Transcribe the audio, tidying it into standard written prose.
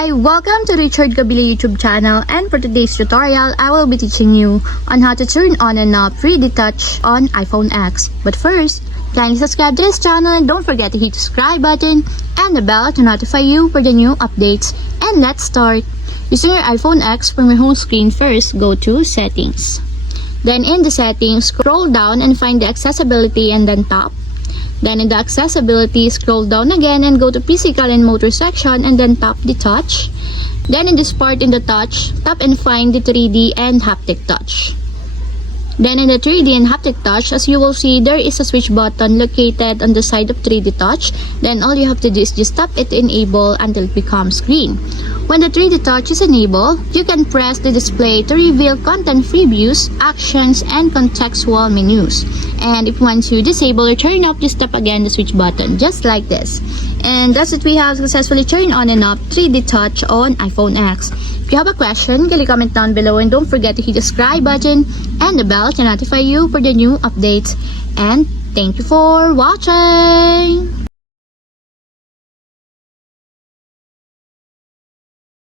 Hi! Welcome to Richard Gabili YouTube channel, and for today's tutorial, I will be teaching you on how to turn on and off 3D touch on iPhone X. But first, kindly subscribe to this channel and don't forget to hit the subscribe button and the bell to notify you for the new updates. And let's start! Using your iPhone X, from your home screen, first go to Settings. Then in the settings, scroll down and find the accessibility and then tap. Then in the accessibility, scroll down again and go to physical and motor section and then tap the touch. Then in this part in the touch, tap and find the 3D and haptic touch. Then in the 3D and haptic touch, as you will see, there is a switch button located on the side of 3D touch. Then all you have to do is just tap it to enable until it becomes green. When the 3D touch is enabled, you can press the display to reveal content previews, actions, and contextual menus. And if you want to disable or turn off, just tap again the switch button, just like this. And that's it, we have successfully turned on and off 3D touch on iPhone X. If you have a question, kindly comment down below and don't forget to hit the subscribe button and the bell to notify you for the new updates. And thank you for watching!